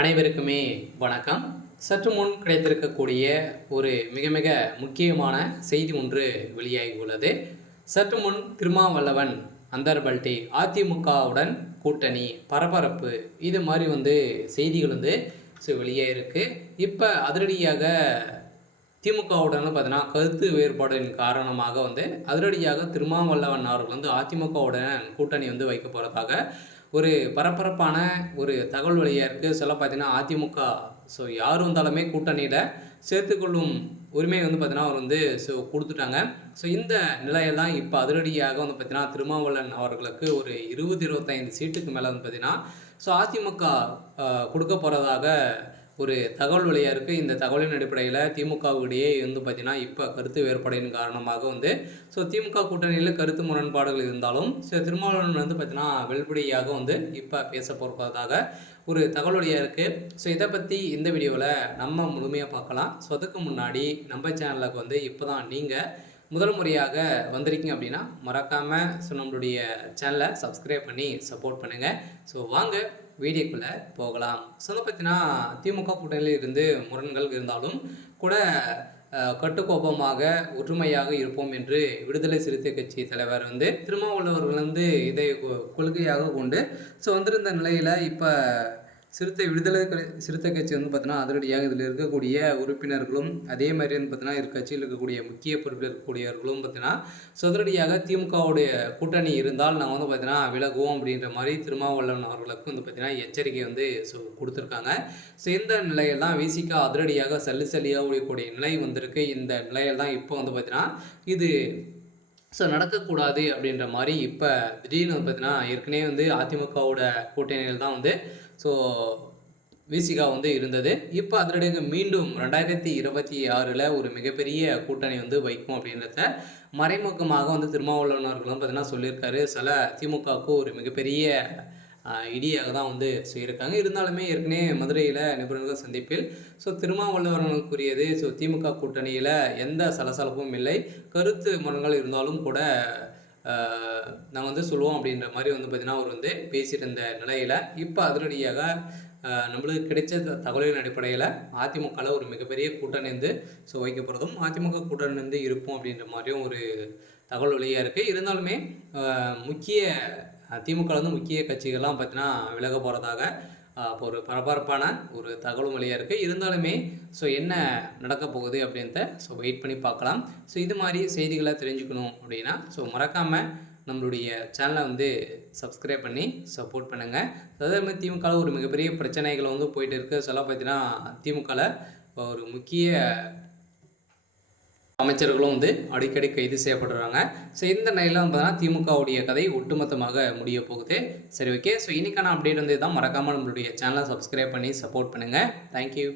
அனைவருக்குமே வணக்கம். சற்று முன் கிடைத்திருக்கக்கூடிய ஒரு மிக மிக முக்கியமான செய்தி ஒன்று வெளியாகி உள்ளது. சற்று முன் திருமாவளவன் அந்தர்பல்டி அதிமுகவுடன் கூட்டணி பரபரப்பு இது மாதிரி செய்திகள் வெளியாயிருக்கு. இப்போ அதிரடியாக திமுகவுடன் பார்த்தீங்கன்னா கருத்து வேறுபாடின் காரணமாக அதிரடியாக திருமாவளவன் அவர்கள் அதிமுகவுடன் கூட்டணி வைக்க போகிறதாக ஒரு பரபரப்பான ஒரு தகவல் வெளியாக இருக்குது. சொல்ல பார்த்தீங்கன்னா அதிமுக யார் வந்தாலுமே கூட்டணியில் சேர்த்துக்கொள்ளும் உரிமை பார்த்தீங்கன்னா அவர் கொடுத்துட்டாங்க. இந்த நிலையில் தான் இப்போ அதிரடியாக பார்த்தீங்கன்னா திருமாவளவன் அவர்களுக்கு ஒரு 20-25 சீட்டுக்கு மேலே பார்த்தீங்கன்னா அதிமுக கொடுக்க போகிறதாக ஒரு தகவல் வெளியாக இருக்குது. இந்த தகவலின் அடிப்படையில் திமுகவிடையே பார்த்தீங்கன்னா இப்போ கருத்து வேறுபாடின் காரணமாக திமுக கூட்டணியில் கருத்து முரண்பாடுகள் இருந்தாலும் திருமாவளவன் பார்த்தீங்கன்னா வெளிப்படையாக இப்போ பேச போகிறதாக ஒரு தகவல் வெளியாக இருக்குது. இதை பற்றி இந்த வீடியோவில் நம்ம முழுமையாக பார்க்கலாம். அதுக்கு முன்னாடி நம்ம சேனலுக்கு இப்போ தான் நீங்கள் முதல் முறையாக வந்திருக்கீங்க அப்படின்னா மறக்காமல் நம்மளுடைய சேனலை சப்ஸ்கிரைப் பண்ணி சப்போர்ட் பண்ணுங்கள். வாங்க வீடியோக்குள்ளே போகலாம். பார்த்தீங்கன்னா திமுக கூட்டணியில் இருந்து முரண்கள் இருந்தாலும் கூட கட்டுக்கோப்பமாக ஒற்றுமையாக இருப்போம் என்று விடுதலை சிறுத்தை கட்சி தலைவர் திருமாவளவர்கள் இதை கொள்கையாக கொண்டு வந்திருந்த நிலையில் இப்போ விடுதலை சிறுத்தை கட்சி பார்த்தீங்கன்னா அதிரடியாக இதில் இருக்கக்கூடிய உறுப்பினர்களும் அதே மாதிரி பார்த்தீங்கன்னா கட்சியில் இருக்கக்கூடிய முக்கிய பொறுப்பில் இருக்கக்கூடியவர்களும் பார்த்தீங்கன்னா அதிரடியாக திமுகவுடைய கூட்டணி இருந்தால் நாங்கள் பார்த்தீங்கன்னா விலகுவோம் அப்படின்ற மாதிரி திருமாவளவன் அவர்களுக்கு பார்த்தீங்கன்னா எச்சரிக்கை கொடுத்துருக்காங்க. இந்த நிலையெல்லாம் விசிக அதிரடியாக சல்லியாக உடையக்கூடிய நிலை வந்திருக்கு. இந்த நிலையில் தான் இப்போ பார்த்தீங்கன்னா இது நடக்கக்கூடாது அப்படின்ற மாதிரி இப்போ திடீர்னு பார்த்தீங்கன்னா ஏற்கனவே அதிமுகவோட கூட்டணியில் தான் விசிகா இருந்தது. இப்போ அதனுடைய மீண்டும் 2026 ஒரு மிகப்பெரிய கூட்டணி வைக்கும் அப்படின்றத மறைமுகமாக திருமாவளவன் அவர்களும் பார்த்தீங்கன்னா சொல்லியிருக்காரு. திமுகவுக்கு ஒரு மிகப்பெரிய இடியாக தான் செய்யிருக்காங்க. இருந்தாலுமே ஏற்கனவே மதுரையில் நிபுணர்கள் சந்திப்பில் திருமாவளவனுக்குரியது திமுக கூட்டணியில் எந்த சலசலப்பும் இல்லை, கருத்து முரண்கள் இருந்தாலும் கூட நாங்கள் சொல்லுவோம் அப்படின்ற மாதிரி பார்த்தீங்கன்னா அவர் பேசியிருந்த நிலையில் இப்போ அதிரடியாக நம்மளுக்கு கிடைச்ச தகவலின் அடிப்படையில் அதிமுகவில் ஒரு மிகப்பெரிய கூட்டணி வைக்க போகிறதும் அதிமுக கூட்டணி இருக்கும் அப்படின்ற மாதிரியும் ஒரு தகவல் வெளியாக இருக்குது. இருந்தாலுமே முக்கிய திமுக முக்கிய கட்சிகள்லாம் பார்த்தீங்கன்னா விலக போகிறதாக இப்போ ஒரு பரபரப்பான ஒரு தகவலும் வழியாக இருக்குது. இருந்தாலுமே என்ன நடக்க போகுது அப்படின்ட்டு வெயிட் பண்ணி பார்க்கலாம். இது மாதிரி செய்திகளை தெரிஞ்சுக்கணும் அப்படின்னா மறக்காமல் நம்மளுடைய சேனலை சப்ஸ்கிரைப் பண்ணி சப்போர்ட் பண்ணுங்கள். அதே மாதிரி திமுகவில் ஒரு மிகப்பெரிய பிரச்சனைகள் போயிட்டு இருக்குது. சொல்ல பார்த்தீங்கன்னா திமுகவில் ஒரு முக்கிய அமைச்சர்களும் அடிக்கடி கைது செய்யப்படுறாங்க. இந்த நிலையில் பார்த்தீங்கன்னா திமுகவுடைய கதை ஒட்டுமொத்தமாக முடிய போகுது. சரி, ஓகே. இன்னைக்கான அப்டேட் தான். மறக்காமல் நம்மளுடைய சேனலை சப்ஸ்கிரைப் பண்ணி சப்போர்ட் பண்ணுங்கள். தேங்க்யூ.